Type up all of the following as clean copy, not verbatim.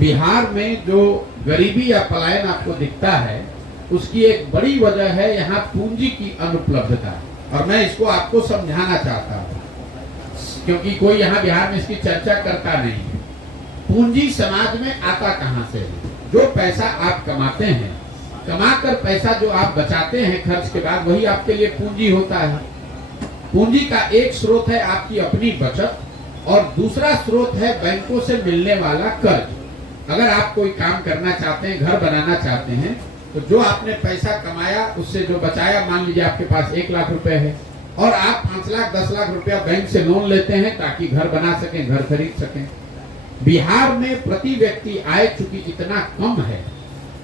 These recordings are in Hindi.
बिहार में जो गरीबी या पलायन आपको दिखता है, उसकी एक बड़ी वजह है यहाँ पूंजी की अनुपलब्धता। और मैं इसको आपको समझाना चाहता हूँ, क्योंकि कोई यहाँ बिहार में इसकी चर्चा करता नहीं है। पूंजी समाज में आता कहाँ से है? जो पैसा आप कमाते हैं, कमाकर पैसा जो आप बचाते हैं खर्च के बाद, वही आपके लिए पूंजी होता है। पूंजी का एक स्रोत है आपकी अपनी बचत, और दूसरा स्रोत है बैंकों से मिलने वाला कर्ज। अगर आप कोई काम करना चाहते हैं, घर बनाना चाहते हैं, तो जो आपने पैसा कमाया उससे जो बचाया, मान लीजिए आपके पास 1 लाख रुपए है और आप 5 लाख 10 लाख रुपया बैंक से लोन लेते हैं ताकि घर बना सकें, घर खरीद सकें। बिहार में प्रति व्यक्ति आय चूंकि इतना कम है,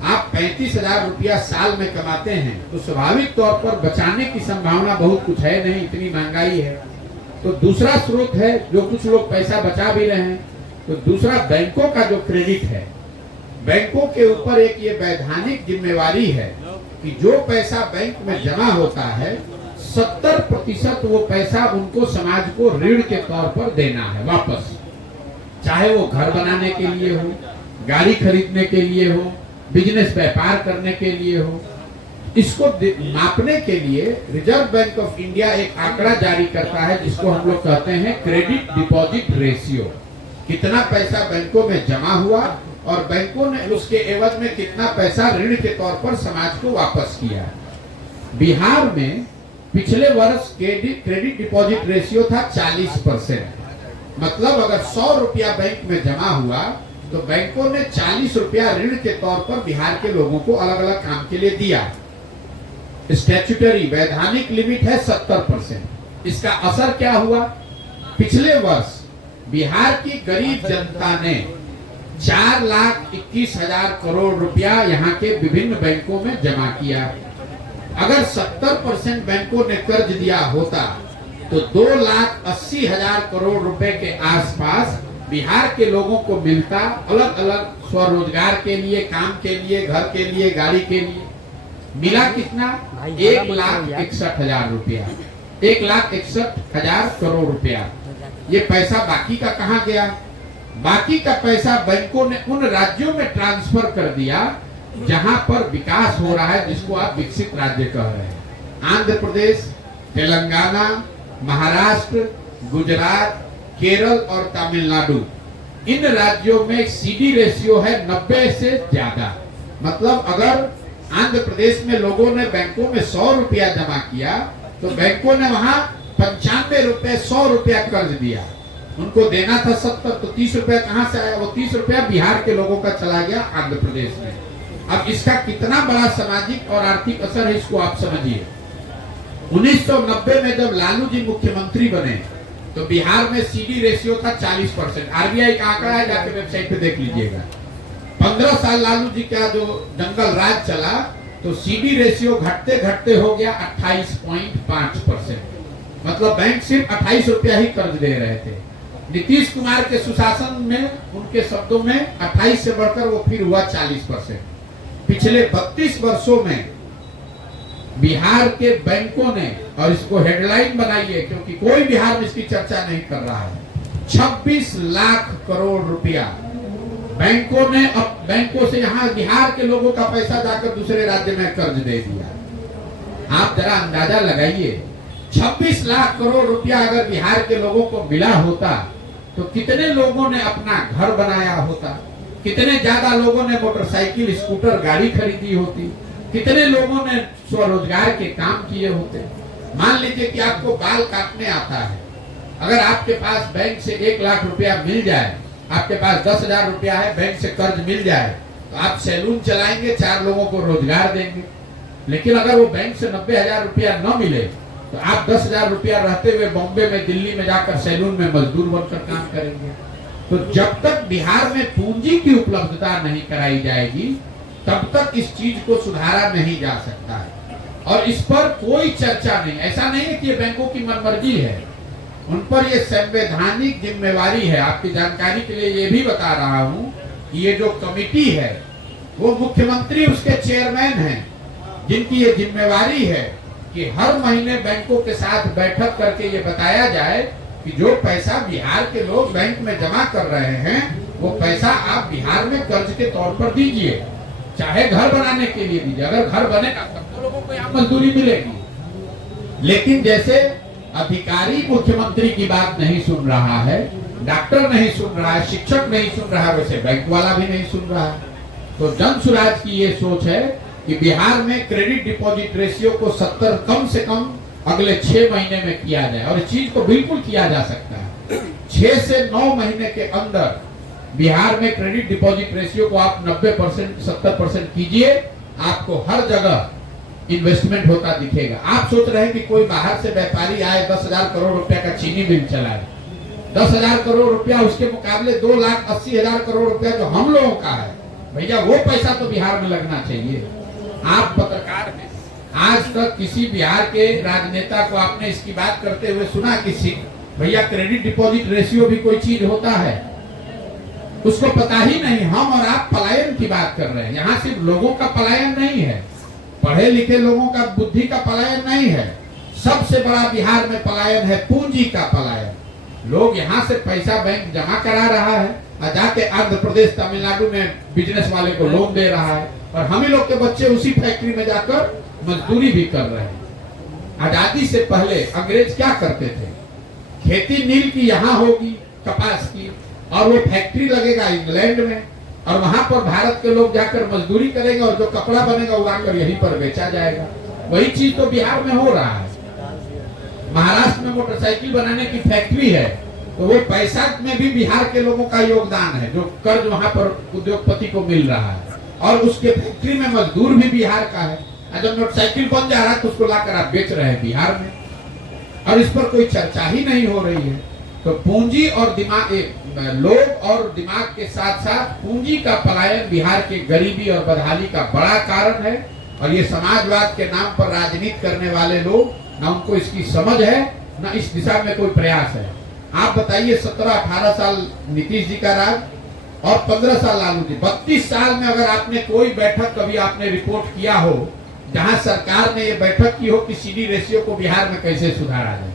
आप 35,000 रुपया साल में कमाते हैं, तो स्वाभाविक तौर पर बचाने की संभावना बहुत कुछ है नहीं, इतनी महंगाई है। तो दूसरा स्रोत है, जो कुछ लोग पैसा बचा भी रहे हैं, तो दूसरा बैंकों का जो क्रेडिट है। बैंकों के ऊपर एक ये वैधानिक जिम्मेवारी है कि जो पैसा बैंक में जमा होता है, 70% वो पैसा उनको समाज को ऋण के तौर पर देना है वापस। चाहे वो घर बनाने के लिए हो, गाड़ी खरीदने के लिए हो, बिजनेस व्यापार करने के लिए हो। इसको मापने के लिए रिजर्व बैंक ऑफ इंडिया एक आंकड़ा जारी करता है, जिसको हम लोग कहते हैं क्रेडिट डिपॉजिट रेशियो। कितना पैसा बैंकों में जमा हुआ और बैंकों ने उसके एवज में कितना पैसा ऋण के तौर पर समाज को वापस किया। बिहार में पिछले वर्ष क्रेडिट डिपॉजिट रेशियो था 40%। मतलब अगर 100 रुपया बैंक में जमा हुआ तो बैंकों ने 40 रुपया ऋण के तौर पर बिहार के लोगों को अलग अलग काम के लिए दिया। स्टैट्यूटरी वैधानिक लिमिट है 70%। इसका असर क्या हुआ? पिछले वर्ष बिहार की गरीब जनता ने 4,21,000 करोड़ रुपया यहाँ के विभिन्न बैंकों में जमा किया। अगर 70% बैंकों ने कर्ज दिया होता तो 2,80,000 करोड़ रुपए के आसपास बिहार के लोगों को मिलता, अलग अलग स्वरोजगार के लिए, काम के लिए, घर के लिए, गाड़ी के लिए। मिला कितना? 1,61,000 रुपया, 1,61,000 करोड़ रुपया। ये पैसा बाकी का कहाँ गया? बाकी का पैसा बैंकों ने उन राज्यों में ट्रांसफर कर दिया जहां पर विकास हो रहा है, जिसको आप विकसित राज्य कह रहे हैं। आंध्र प्रदेश, तेलंगाना, महाराष्ट्र, गुजरात, केरल और तमिलनाडु, इन राज्यों में सीडी रेशियो है 90 से ज्यादा। मतलब अगर आंध्र प्रदेश में लोगों ने बैंकों में 100 रुपया जमा किया तो बैंकों ने वहां 95 रुपए 100 रुपया कर्ज दिया। उनको देना था 70, तो 30 रुपया कहां से आया? वो 30 रुपया बिहार के लोगों का चला गया आंध्र प्रदेश में। अब इसका कितना बड़ा सामाजिक और आर्थिक असर है, इसको आप समझिए। 1990 में जब लालू जी मुख्यमंत्री बने तो बिहार में सीडी रेशियो था 40%। आरबीआई का आंकड़ा है, जाके वेबसाइट पे देख लीजिएगा। 15 साल लालू जी का जो जंगल राज चला तो सीडी रेशियो घटते घटते हो गया 28.5%। मतलब बैंक सिर्फ 28 रुपया ही कर्ज दे रहे थे। नीतीश कुमार के सुशासन में, उनके शब्दों में, 28 से बढ़कर वो फिर हुआ 40%। पिछले 32 वर्षों में बिहार के बैंकों ने, और इसको हेडलाइन बनाइए क्योंकि कोई बिहार में इसकी चर्चा नहीं कर रहा है, 26 लाख करोड़ रुपया बैंकों ने अब बैंकों से यहाँ बिहार के लोगों का पैसा जाकर दूसरे राज्य में कर्ज दे दिया। आप जरा अंदाजा लगाइए, 26 लाख करोड़ रुपया अगर बिहार के लोगों को मिला होता तो कितने लोगों ने अपना घर बनाया होता, कितने ज्यादा लोगों ने मोटरसाइकिल, स्कूटर, गाड़ी खरीदी होती, कितने लोगों ने स्वरोजगार के काम किए होते। मान लीजिए कि आपको बाल काटने आता है, अगर आपके पास बैंक से 1 लाख रुपया मिल जाए, आपके पास 10,000 रुपया है, बैंक से कर्ज मिल जाए, तो आप सैलून चलाएंगे, 4 लोगों को रोजगार देंगे। लेकिन अगर वो बैंक से 90,000 रुपया न मिले तो आप 10,000 रुपया रहते हुए बॉम्बे में, दिल्ली में जाकर सैलून में मजदूर बनकर काम करेंगे। तो जब तक बिहार में पूंजी की उपलब्धता नहीं कराई जाएगी तब तक इस चीज को सुधारा नहीं जा सकता है। और इस पर कोई चर्चा नहीं। ऐसा नहीं है कि ये बैंकों की मनमर्जी है, उन पर ये संवैधानिक जिम्मेवारी है। आपकी जानकारी के लिए ये भी बता रहा हूँ कि ये जो कमिटी है वो मुख्यमंत्री उसके चेयरमैन हैं, जिनकी ये जिम्मेवारी है कि हर महीने बैंकों के साथ बैठक करके ये बताया जाए कि जो पैसा बिहार के लोग बैंक में जमा कर रहे हैं वो पैसा आप बिहार में कर्ज के तौर पर दीजिए, चाहे घर बनाने के लिए दीजिए। अगर घर बनेगा तब तो लोगों को यहाँ मजदूरी मिलेगी। लेकिन जैसे अधिकारी मुख्यमंत्री की बात नहीं सुन रहा है, डॉक्टर नहीं सुन रहा है, शिक्षक नहीं सुन रहा है, वैसे बैंक वाला भी नहीं सुन रहा है। तो जन सुराज की ये सोच है कि बिहार में क्रेडिट डिपॉजिट रेशियो को 70 कम से कम अगले 6 महीने में किया जाए, और इस चीज को बिल्कुल किया जा सकता है। 6 से 9 महीने के अंदर बिहार में क्रेडिट डिपॉजिट रेशियो को आप 90% 70% कीजिए, आपको हर जगह इन्वेस्टमेंट होता दिखेगा। आप सोच रहे हैं कि कोई बाहर से व्यापारी आए 10,000 करोड़ रुपया का चीनी मिल चलाए, 10,000 करोड़ रुपया, उसके मुकाबले 2,80,000 करोड़ रुपया जो हम लोगों का है, भैया वो पैसा तो बिहार में लगना चाहिए। आप पत्रकार हैं, आज तक किसी बिहार के राजनेता को आपने इसकी बात करते हुए सुना किसी, भैया क्रेडिट डिपॉजिट रेशियो भी कोई चीज होता है? उसको पता ही नहीं। हम और आप पलायन की बात कर रहे हैं। यहाँ सिर्फ लोगों का पलायन नहीं है, पढ़े लिखे लोगों का बुद्धि का पलायन नहीं है। सबसे बड़ा बिहार में पलायन है पूंजी का पलायन। लोग यहाँ से पैसा बैंक जमा करा रहा है और जाके आंध्र प्रदेश तमिलनाडु में बिजनेस वाले को लोन दे रहा है, और हम ही लोग के बच्चे उसी फैक्ट्री में जाकर मजदूरी भी कर रहे हैं। आजादी से पहले अंग्रेज क्या करते थे? खेती नील की यहाँ होगी, कपास की, और वो फैक्ट्री लगेगा इंग्लैंड में, और वहां पर भारत के लोग जाकर मजदूरी करेंगे, और जो कपड़ा बनेगा वो आकर यहीं पर बेचा जाएगा। वही चीज तो बिहार में हो रहा है। महाराष्ट्र में मोटरसाइकिल बनाने की फैक्ट्री है, तो वो पैसा में भी बिहार के लोगों का योगदान है, जो कर्ज वहां पर उद्योगपति को मिल रहा है, और उसके फैक्ट्री में मजदूर भी बिहार का है। जब मोटरसाइकिल बन जा रहा है तो उसको लाकर आप बेच रहे हैं बिहार में, और इस पर कोई चर्चा ही नहीं हो रही है। तो पूंजी और दिमाग, लोग और दिमाग के साथ साथ पूंजी का पलायन बिहार के गरीबी और बदहाली का बड़ा कारण है। और ये समाजवाद के नाम पर राजनीति करने वाले लोग, ना उनको इसकी समझ है, ना इस दिशा में कोई प्रयास है। आप बताइए, 17-18 साल नीतीश जी का राज और 15 साल लालू जी, 32 साल में अगर आपने कोई बैठक कभी आपने रिपोर्ट किया हो जहां सरकार ने ये बैठक की हो कि सीडी रेशियो को बिहार में कैसे सुधारा जाए?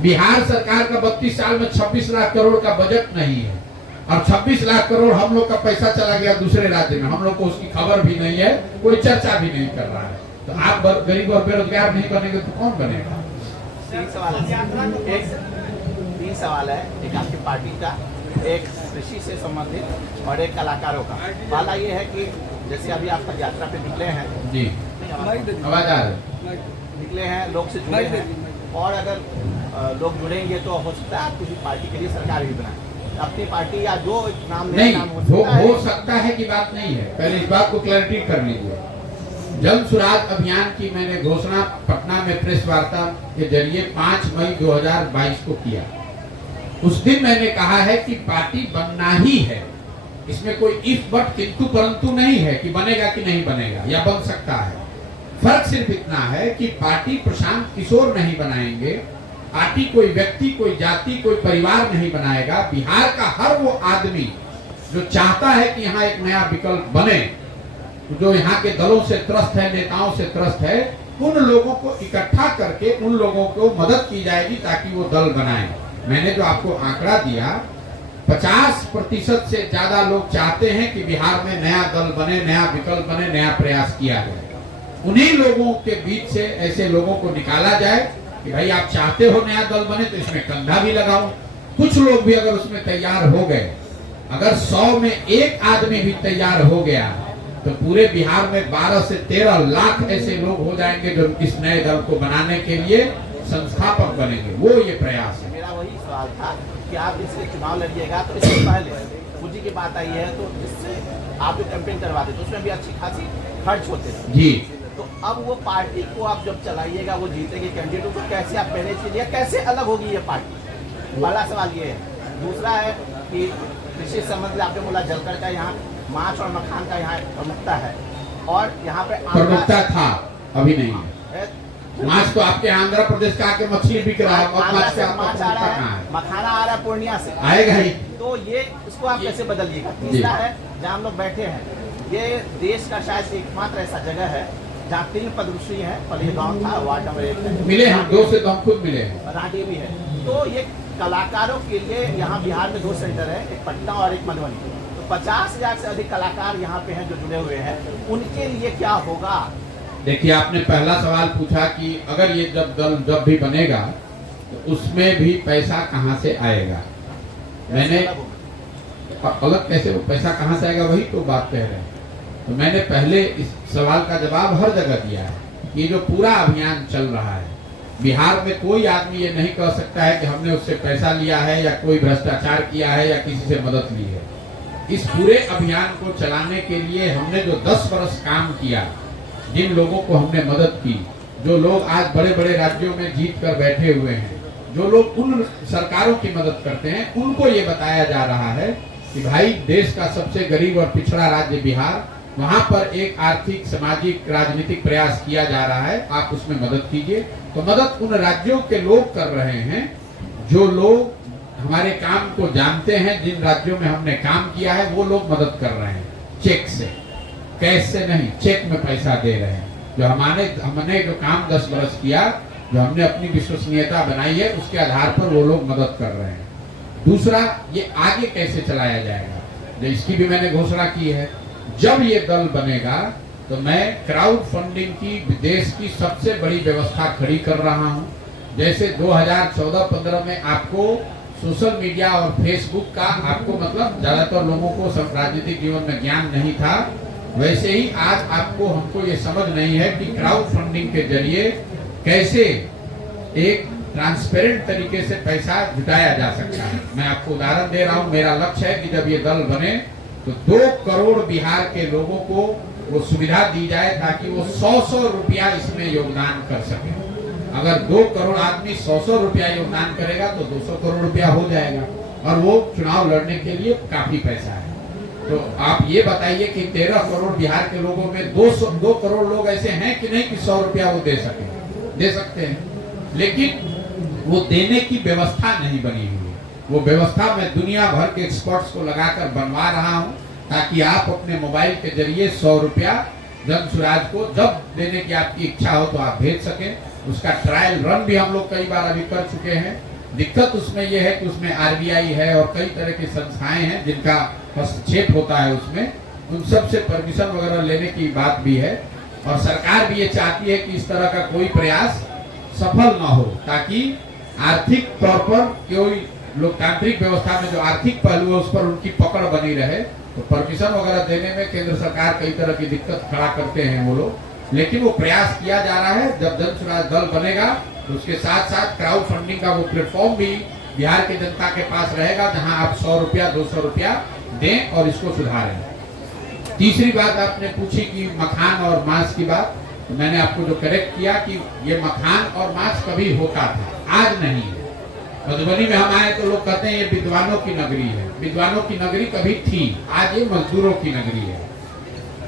बिहार सरकार का 32 साल में 26 लाख करोड़ का बजट नहीं है, और 26 लाख करोड़ हम लोग का पैसा चला गया दूसरे राज्य में, हम लोग को उसकी खबर भी नहीं है, कोई चर्चा भी नहीं कर रहा है। तो आप गरीब और बेरोजगार नहीं बनेंगे तो कौन बनेगा? 3 सवाल है, एक आपकी पार्टी का, एक कृषि से संबंधित, और एक कलाकारों का। वाला ये है कि जैसे अभी आप यात्रा पे निकले हैं जी, आवाज आ रही, निकले हैं, लोग से जुड़े हैं, और अगर लोग जुड़ेंगे तो हो सकता है आप किसी पार्टी के लिए सरकार भी बनाए, अपनी पार्टी या जो नाम नहीं नाम हो सकता है कि बात नहीं है। पहले इस बात को क्लैरिटी कर लीजिए। जन सुराज अभियान की मैंने घोषणा पटना में प्रेस वार्ता के जरिए 5 मई 2022 को किया। उस दिन मैंने कहा है कि पार्टी बनना ही है, इसमें कोई इफ बट किंतु परंतु नहीं है कि बनेगा कि नहीं बनेगा या बन सकता है। फर्क सिर्फ इतना है कि पार्टी प्रशांत किशोर नहीं बनाएंगे, पार्टी कोई व्यक्ति, कोई जाति, कोई परिवार नहीं बनाएगा। बिहार का हर वो आदमी जो चाहता है कि यहाँ एक नया विकल्प बने, जो यहाँ के दलों से त्रस्त है, नेताओं से त्रस्त है, उन लोगों को इकट्ठा करके उन लोगों को मदद की जाएगी ताकि वो दल बनाए। मैंने जो आपको आंकड़ा दिया, 50% से ज्यादा लोग चाहते हैं कि बिहार में नया दल बने, नया विकल्प बने, नया प्रयास किया जाए। उन्हीं लोगों के बीच से ऐसे लोगों को निकाला जाए कि भाई आप चाहते हो नया दल बने तो इसमें कंधा भी लगाओ। कुछ लोग भी अगर उसमें तैयार हो गए, अगर 100 में 1 आदमी भी तैयार हो गया, तो पूरे बिहार में 12 से 13 लाख ऐसे लोग हो जाएंगे जो इस नए दल को बनाने के लिए संस्थापक बनेंगे। वो ये प्रयास है। मेरा वही सवाल था कि आप इसके चुनाव लड़िएगा तो इससे पहले पूंजी की बात आई है, तो इससे आप जो कैंपेन करवाते तो उसमें भी अच्छी खासी खर्च होते थे जी। तो अब वो पार्टी को आप जब चलाइएगा, वो जीतेगी कैंडिडेट को कैसे आप मैनेज कीजिए, कैसे अलग होगी ये पार्टी? पहला सवाल ये है। दूसरा है कि कृषि संबंधी आपने बोला जलकर का यहाँ माछ और मखान का यहाँ प्रमुखता है, और यहाँ पे प्रमुखता था, अभी नहीं है। माछ तो आपके आंध्र प्रदेश का आके मछली बिक रहा है, और माछ का माछ आ रहा है, मखाना आ रहा है पूर्णिया से, आएगा ही। तो ये इसको आप कैसे बदलिएगा? तीसरा है, जहाँ हम लोग बैठे हैं, ये देश का शायद एकमात्र ऐसा जगह है जहाँ 3 पद्मश्री है। पहले गाँव था, वार्ड नंबर 1 मिले हम 2 से तो हम खुद मिले हैं। राठी भी है। तो ये कलाकारों के लिए यहाँ बिहार में 2 सेंटर है, एक पटना और एक मधुबनी। तो 50,000 से अधिक कलाकार यहाँ पे हैं जो जुड़े हुए हैं, उनके लिए क्या होगा? देखिए, आपने पहला सवाल पूछा कि अगर ये जब भी बनेगा तो उसमें भी पैसा कहाँ से आएगा। मैंने अलग कैसे वो पैसा कहाँ से आएगा, वही तो बात कह रहे हैं। तो मैंने पहले इस सवाल का जवाब हर जगह दिया है। ये जो पूरा अभियान चल रहा है, बिहार में कोई आदमी ये नहीं कह सकता है कि हमने उससे पैसा लिया है या कोई भ्रष्टाचार किया है या किसी से मदद ली है। इस पूरे अभियान को चलाने के लिए हमने जो 10 वर्ष काम किया, जिन लोगों को हमने मदद की, जो लोग आज बड़े बड़े राज्यों में जीत कर बैठे हुए हैं, जो लोग उन सरकारों की मदद करते हैं, उनको ये बताया जा रहा है कि भाई देश का सबसे गरीब और पिछड़ा राज्य बिहार, वहां पर एक आर्थिक, सामाजिक, राजनीतिक प्रयास किया जा रहा है, आप उसमें मदद कीजिए। तो मदद उन राज्यों के लोग कर रहे हैं जो लोग हमारे काम को जानते हैं, जिन राज्यों में हमने काम किया है वो लोग मदद कर रहे हैं। चेक से, कैश से नहीं, चेक में पैसा दे रहे हैं। जो हमने जो काम 10 वर्ष किया, जो हमने अपनी विश्वसनीयता बनाई है, उसके आधार पर वो लोग मदद कर रहे हैं। दूसरा, ये आगे कैसे चलाया जाएगा, जो इसकी भी मैंने घोषणा की है। जब ये दल बनेगा तो मैं क्राउड फंडिंग की देश की सबसे बड़ी व्यवस्था खड़ी कर रहा हूं। जैसे 2014-15 में आपको सोशल मीडिया और फेसबुक का, आपको मतलब ज्यादातर लोगों को राजनीतिक जीवन में ज्ञान नहीं था, वैसे ही आज आपको, हमको ये समझ नहीं है कि क्राउड फंडिंग के जरिए कैसे एक ट्रांसपेरेंट तरीके से पैसा जुटाया जा सकता है। मैं आपको उदाहरण दे रहा हूं। मेरा लक्ष्य है कि जब ये दल बने तो 2 करोड़ बिहार के लोगों को वो सुविधा दी जाए ताकि वो 100 रुपया इसमें योगदान कर सके। अगर 2 करोड़ आदमी 100 रुपया योगदान करेगा तो 200 करोड़ रुपया हो जाएगा, और वो चुनाव लड़ने के लिए काफी पैसा है। तो आप ये बताइए कि 13 करोड़ बिहार के लोगों में 2 करोड़ लोग ऐसे हैं कि नहीं कि 100 रुपया वो दे सकते हैं, लेकिन वो देने की व्यवस्था नहीं बनी हुई है। वो व्यवस्था मैं दुनिया भर के एक्सपर्ट्स को लगाकर बनवा रहा हूं, ताकि आप अपने मोबाइल के जरिए 100 रुपया जन सुराज को जब देने की आपकी इच्छा हो तो आप भेज सकें। उसका ट्रायल रन भी हम लोग कई बार अभी कर चुके हैं। दिक्कत उसमें यह है कि उसमें आरबीआई है और कई तरह की संस्थाएं हैं जिनका हस्तक्षेप होता है उसमें, उन सब से परमिशन वगैरह लेने की बात भी है। और सरकार भी ये चाहती है कि इस तरह का कोई प्रयास सफल न हो, ताकि आर्थिक तौर पर कोई लोकतांत्रिक व्यवस्था में जो आर्थिक पहलू है उस पर उनकी पकड़ बनी रहे। तो परमिशन वगैरह देने में केंद्र सरकार कई तरह की दिक्कत खड़ा करते हैं वो लोग, लेकिन वो प्रयास किया जा रहा है। जब जन सुराज दल बनेगा तो उसके साथ साथ क्राउड फंडिंग का वो प्लेटफॉर्म भी बिहार की जनता के पास रहेगा, जहां आप 100 रुपया 200 रुपया दें और इसको सुधारें। तीसरी बात आपने पूछी कि मखान और मांस की बात, तो मैंने आपको जो करेक्ट किया कि ये मखान और मांस कभी होता था, आज नहीं है। मधुबनी में हम आए तो लोग कहते हैं ये विद्वानों की नगरी है। विद्वानों की नगरी कभी थी, आज ये मजदूरों की नगरी है।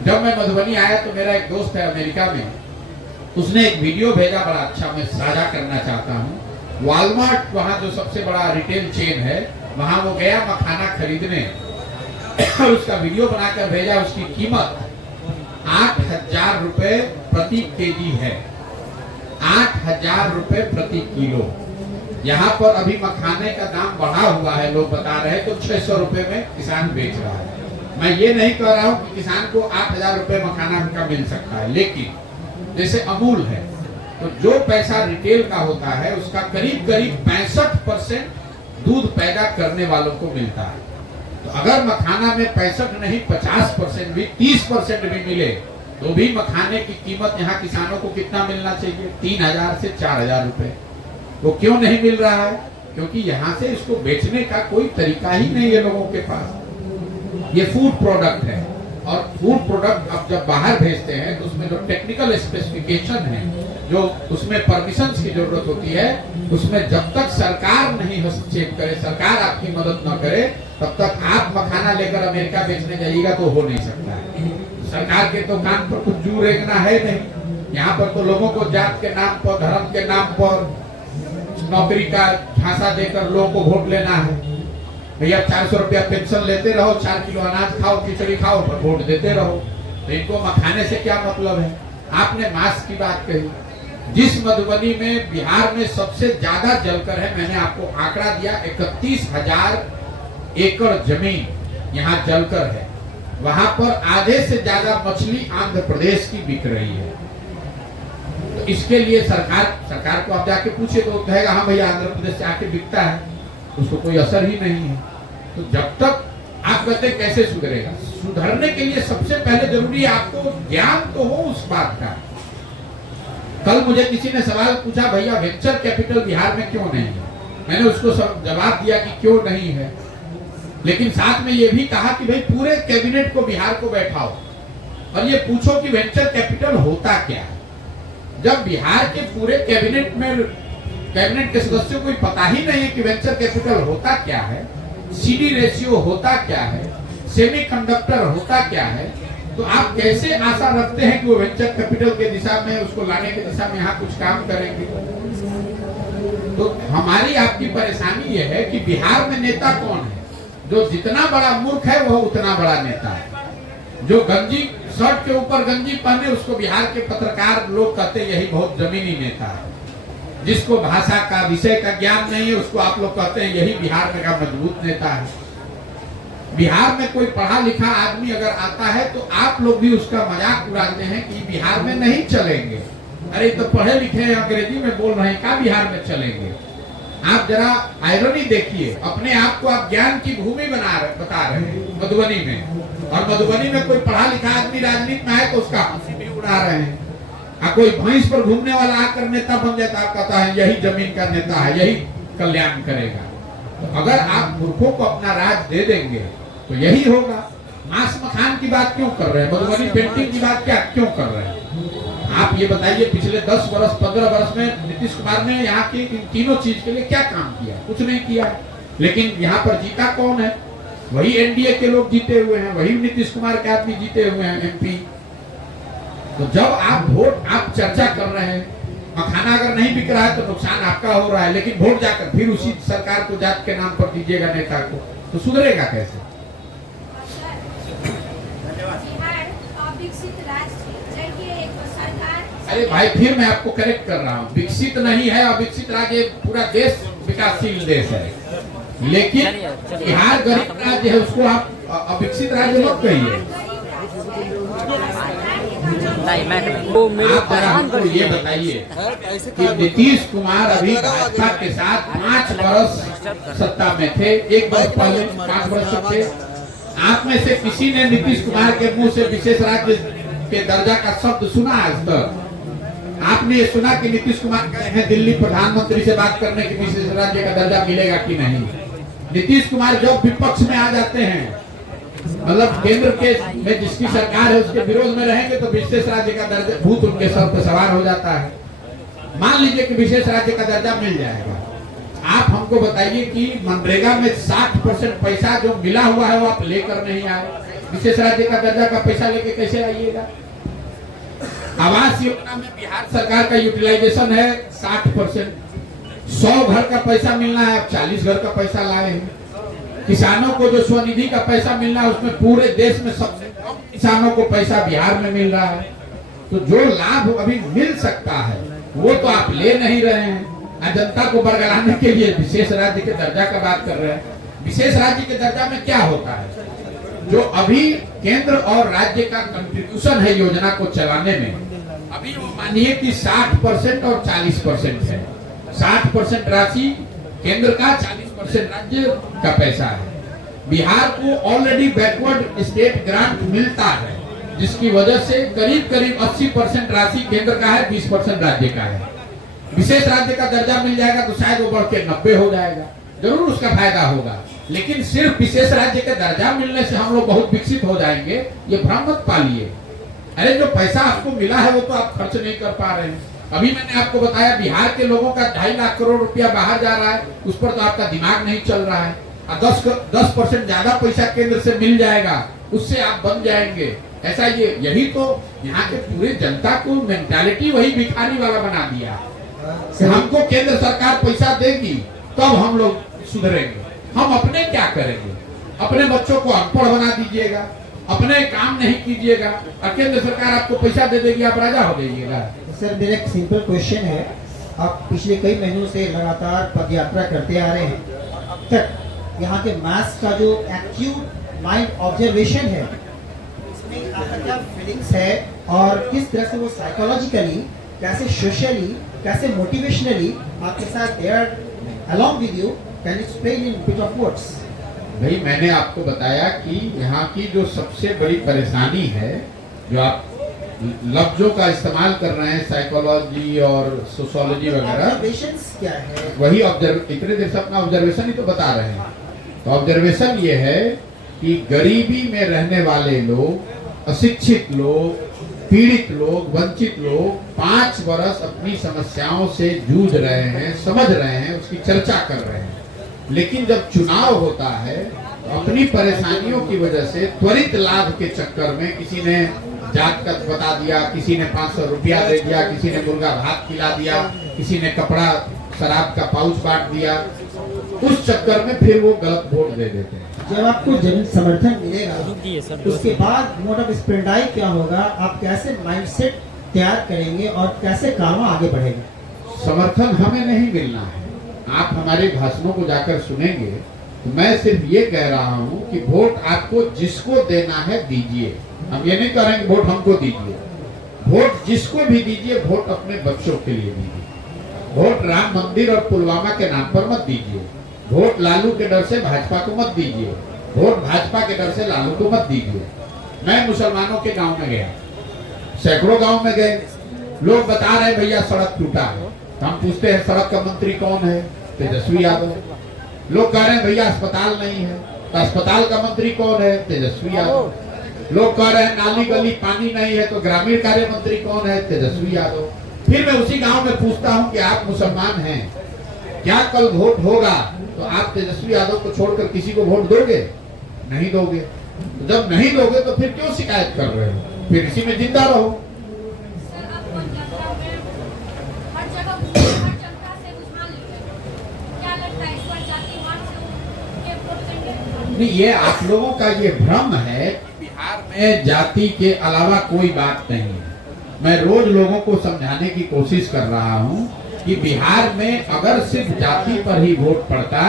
जब मैं मधुबनी आया तो मेरा एक दोस्त है अमेरिका में, उसने एक वीडियो भेजा, बड़ा अच्छा, मैं साझा करना चाहता हूँ। वॉलमार्ट, वहाँ जो सबसे बड़ा रिटेल चेन है, वहाँ वो गया मखाना खरीदने और उसका वीडियो बनाकर भेजा। उसकी कीमत 8,000 रुपए प्रति केजी है, 8,000 रुपए प्रति किलो। यहाँ पर अभी मखाने का दाम बढ़ा हुआ है, लोग बता रहे हैं, तो 600 रुपए में किसान बेच रहा है। मैं ये नहीं कह रहा हूँ कि किसान को 8,000 रुपए मखाना का मिल सकता है, लेकिन जैसे अमूल है तो जो पैसा रिटेल का होता है उसका करीब करीब 65% दूध पैदा करने वालों को मिलता है। तो अगर मखाना में 65 नहीं 50% भी, 30% भी मिले तो भी मखाने की कीमत यहाँ किसानों को कितना मिलना चाहिए? 3,000 से 4,000 रुपए। वो क्यों नहीं मिल रहा है? क्योंकि यहाँ से इसको बेचने का कोई तरीका ही नहीं है लोगों के पास। ये फूड प्रोडक्ट है, और फूड प्रोडक्ट अब जब बाहर भेजते हैं तो उसमें जो टेक्निकल स्पेसिफिकेशन है, जो उसमें परमिशंस की जरूरत होती है, उसमें जब तक सरकार नहीं हस्तक्षेप करे, सरकार आपकी मदद न करे, तब तक आप मखाना लेकर अमेरिका बेचने जाइएगा तो हो नहीं सकता है। सरकार के तो कान पर कुछ जू रेंगना है नहीं। यहाँ पर तो लोगों को जात के नाम पर, धर्म के नाम पर नौकरी का झांसा देकर लोगों को वोट लेना है। भैया 400 रुपया पेंशन लेते रहो, 4 किलो अनाज खाओ, खिचड़ी खाओ, पर वोट देते रहो। तो इनको मखाने से क्या मतलब है? आपने मांस की बात कही, जिस मधुबनी में बिहार में सबसे ज्यादा जलकर है, मैंने आपको आंकड़ा दिया 31,000 एकड़ जमीन यहाँ जलकर है, वहां पर आधे से ज्यादा मछली आंध्र प्रदेश की बिक रही है। तो इसके लिए सरकार को आप जाके पूछे तो कहेगा हाँ भैया आंध्र प्रदेश से आके बिकता है, उसको कोई असर ही नहीं है। तो जब तक आप कहते कैसे सुधरेगा, सुधरने के लिए सबसे पहले जरूरी है आपको ज्ञान तो हो उस बात का। कल मुझे किसी ने सवाल पूछा भैया वेंचर कैपिटल बिहार में क्यों नहीं है, मैंने उसको जवाब दिया कि क्यों नहीं है, लेकिन साथ में ये भी कहा कि भाई पूरे कैबिनेट को बिहार को बैठाओ और ये पूछो कि वेंचर कैपिटल होता क्या है। जब बिहार के पूरे कैबिनेट के सदस्यों को पता ही नहीं है कि वेंचर कैपिटल होता क्या है, सीडी रेशियो होता क्या है, सेमीकंडक्टर होता क्या है, तो आप कैसे आशा रखते हैं कि वो वेंचर कैपिटल के दिशा में, उसको लाने के दिशा में यहाँ कुछ काम करेंगे। तो हमारी आपकी परेशानी ये है कि बिहार में नेता कौन है, जो जितना बड़ा मूर्ख है वह उतना बड़ा नेता है। जो गंजी शर्ट के ऊपर गंजी पहने उसको बिहार के पत्रकार लोग कहते हैं यही बहुत जमीनी नेता है। जिसको भाषा का विषय का ज्ञान नहीं है उसको आप लोग कहते हैं यही बिहार में का मजबूत नेता है। बिहार में कोई पढ़ा लिखा आदमी अगर आता है तो आप लोग भी उसका मजाक उड़ाते हैं कि बिहार में नहीं चलेंगे। अरे तो पढ़े लिखे अंग्रेजी में बोल रहे हैं, क्या बिहार में चलेंगे। आप जरा आयरनी देखिए, अपने आप को आप ज्ञान की भूमि बता रहे हैं मधुबनी में, और मधुबनी में कोई पढ़ा लिखा आदमी राजनीति में है तो उसका हंसी भी उड़ा रहे हैं। कोई भैंस पर घूमने वाला आकर नेता बन जाता, आप कहता है यही जमीन का नेता है, यही कल्याण करेगा। तो अगर आप मूर्खों को अपना राज दे देंगे तो यही होगा। मांस मखान की बात क्यों कर रहे हैं, मधुबनी पेंटिंग की बात क्या क्यों कर रहे हैं। आप ये बताइए पिछले 10 वर्ष 15 वर्ष में नीतीश कुमार ने यहाँ की इन तीनों चीज के लिए क्या काम किया, कुछ नहीं किया। लेकिन यहाँ पर जीता कौन है, वही एनडीए के लोग जीते हुए हैं, वही नीतीश कुमार के आदमी जीते हुए हैं एमपी। तो जब आप चर्चा कर रहे हैं, मखाना अगर नहीं बिक रहा है तो नुकसान आपका हो रहा है, लेकिन वोट जाकर फिर उसी सरकार को जात के नाम पर दीजिएगा नेता को, तो सुधरेगा कैसे। अरे भाई फिर मैं आपको करेक्ट कर रहा हूँ, विकसित नहीं है, अविकसित राज्य, पूरा देश विकासशील देश है, लेकिन बिहार गरीब राज्य है, उसको आप अविकसित राज्य मत कहिए। आप जरा हमको ये बताइए कि नीतीश कुमार अभी भाजपा के साथ 5 वर्ष सत्ता में थे, 1 वर्ष पहले 5 वर्ष थे। आप में से किसी ने नीतीश कुमार के मुंह से विशेष राज्य के दर्जा का शब्द सुना आज तक? आपने ये सुना कि नीतीश कुमार कहे हैं दिल्ली प्रधानमंत्री से बात करने की विशेष राज्य का दर्जा मिलेगा कि नहीं? नीतीश कुमार जब विपक्ष में आ जाते हैं, मतलब केंद्र के में जिसकी सरकार है उसके विरोध में रहेंगे तो विशेष राज्य का दर्जा भूत उनके सर पर सवार हो जाता है। मान लीजिए कि विशेष राज्य का दर्जा मिल जाएगा, आप हमको बताइए कि मनरेगा में 60% पैसा जो मिला हुआ है वो आप लेकर नहीं आए, विशेष राज्य का दर्जा का पैसा लेके कैसे आइएगा? आवास योजना में बिहार सरकार का यूटिलाइजेशन है 60%, 100 घर का पैसा मिलना है, आप 40 घर का पैसा लाए हैं। किसानों को जो स्वनिधि का पैसा मिलना है उसमें पूरे देश में सबसे कम किसानों को पैसा बिहार में मिल रहा है। तो जो लाभ अभी मिल सकता है वो तो आप ले नहीं रहे हैं। जनता को बरगलाने के लिए विशेष राज्य के दर्जा का बात कर रहे हैं। विशेष राज्य के दर्जा में क्या होता है, जो अभी केंद्र और राज्य का कंट्रीब्यूशन है योजना को चलाने में, अभी वो मानिए कि 60% और 40% है। 60% राशि केंद्र का, 40% राज्य का पैसा है। बिहार को ऑलरेडी बैकवर्ड स्टेट ग्रांट मिलता है, जिसकी वजह से करीब करीब 80% राशि केंद्र का है, 20% राज्य का है। विशेष राज्य का दर्जा मिल जाएगा तो शायद वो बढ़ के 90 हो जाएगा, जरूर उसका फायदा होगा। लेकिन सिर्फ विशेष राज्य का दर्जा मिलने से हम लोग बहुत विकसित हो जाएंगे, ये भ्रम मत पालिए। अरे जो पैसा आपको मिला है वो तो आप खर्च नहीं कर पा रहे हैं। अभी मैंने आपको बताया बिहार के लोगों का 2.5 लाख करोड़ रुपया बाहर जा रहा है, उस पर तो आपका दिमाग नहीं चल रहा है। 10% ज्यादा पैसा केंद्र से मिल जाएगा, उससे आप बन जाएंगे। ऐसा यही तो यहाँ के पूरे जनता को मेंटालिटी वही भिखारी वाला बना दिया। हमको केंद्र सरकार पैसा देगी तब हम लोग सुधरेंगे। हम अपने क्या करेंगे? अपने बच्चों को अनपढ़ बना दीजिएगा, अपने काम नहीं कीजिएगा और केंद्र सरकार आपको पैसा दे देगी, आप राजा हो जाइएगा। सर मेरा एक सिंपल क्वेश्चन है, आप पिछले कई महीनों से लगातार पदयात्रा करते आ रहे हैं, अब तक यहाँ के मास का जो एक्यूट माइंड ऑब्जर्वेशन है, इसमें आपका क्या फीलिंग्स है और किस तरह से वो साइकोलॉजिकली, कैसे सोशली, कैसे मोटिवेशनली आपके साथ there along with you, can you explain in bit of words? भाई मैंने आपको बताया कि यहाँ की जो सबसे बड़ी परेशानी है, जो आप लफ्जों का इस्तेमाल कर रहे हैं साइकोलॉजी और सोशोलॉजी वगैरह, ऑब्जर्वेशंस क्या है? वही इतने देर से अपना ऑब्जर्वेशन ही तो बता रहे हैं। तो ऑब्जर्वेशन ये है कि गरीबी में रहने वाले लोग, अशिक्षित लोग, पीड़ित लोग, वंचित लोग 5 वर्ष अपनी समस्याओं से जूझ रहे हैं, समझ रहे हैं, उसकी चर्चा कर रहे हैं, लेकिन जब चुनाव होता है तो अपनी परेशानियों की वजह से त्वरित लाभ के चक्कर में किसी ने जात का बता दिया, किसी ने 500 रुपया दे दिया, किसी ने मुर्गा भात खिला दिया, किसी ने कपड़ा शराब का पाउच बांट दिया, उस चक्कर में फिर वो गलत वोट दे देते हैं। जब आपको जन समर्थन मिलेगा उसके बाद मोड ऑफ स्पेंडाई क्या होगा, आप कैसे माइंडसेट तैयार करेंगे और कैसे काम आगे बढ़ेगा? समर्थन हमें नहीं मिलना है, आप हमारे भाषणों को जाकर सुनेंगे तो मैं सिर्फ ये कह रहा हूँ कि वोट आपको जिसको देना है दीजिए। हम ये नहीं कह रहे हैं कि वोट हमको दीजिए, वोट जिसको भी दीजिए, वोट अपने बच्चों के लिए दीजिए। वोट राम मंदिर और पुलवामा के नाम पर मत दीजिए, वोट लालू के डर से भाजपा को मत दीजिए, वोट भाजपा के डर से लालू को मत दीजिए। मैं मुसलमानों के गांव में गया, सैकड़ों गांव में गए, लोग बता रहे भैया सड़क टूटा है, हम पूछते हैं सड़क का मंत्री कौन है, तेजस्वी यादव। लोग कह रहे हैं भैया अस्पताल नहीं है, तो अस्पताल का मंत्री कौन है, तेजस्वी यादव। लोग कह रहे हैं नाली गली पानी नहीं है, तो ग्रामीण कार्य मंत्री कौन है, तेजस्वी यादव। फिर मैं उसी गांव में पूछता हूं कि आप मुसलमान हैं, क्या कल वोट होगा तो आप तेजस्वी यादव को छोड़कर किसी को वोट दोगे? नहीं दोगे। जब नहीं दोगे तो फिर क्यों शिकायत कर रहे हो, फिर इसी में जिंदा रहो। नहीं, ये आप लोगों का ये भ्रम है, बिहार में जाति के अलावा कोई बात नहीं है। मैं रोज लोगों को समझाने की कोशिश कर रहा हूँ कि बिहार में अगर सिर्फ जाति पर ही वोट पड़ता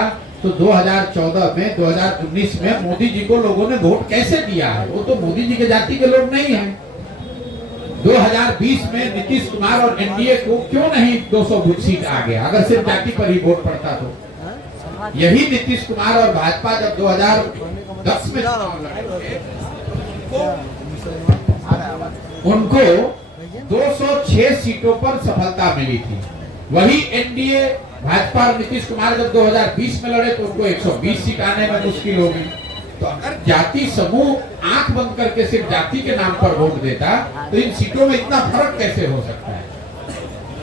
तो 2014 में, 2019 में मोदी जी को लोगों ने वोट कैसे दिया है? वो तो मोदी जी के जाति के लोग नहीं हैं। 2020 में नीतीश कुमार और एनडीए को क्यों नहीं 200 सीट आ गया अगर सिर्फ जाति पर ही वोट पड़ता तो? यही नीतीश कुमार और भाजपा जब 2010 में चुनाव लड़े उनको 206 सीटों पर सफलता मिली थी। वही एनडीए भाजपा और नीतीश कुमार जब 2020 में लड़े तो उनको 120 सीट आने में मुश्किल होगी। तो अगर जाति समूह आंख बंद करके सिर्फ जाति के नाम पर वोट देता तो इन सीटों में इतना फर्क कैसे हो सकता है?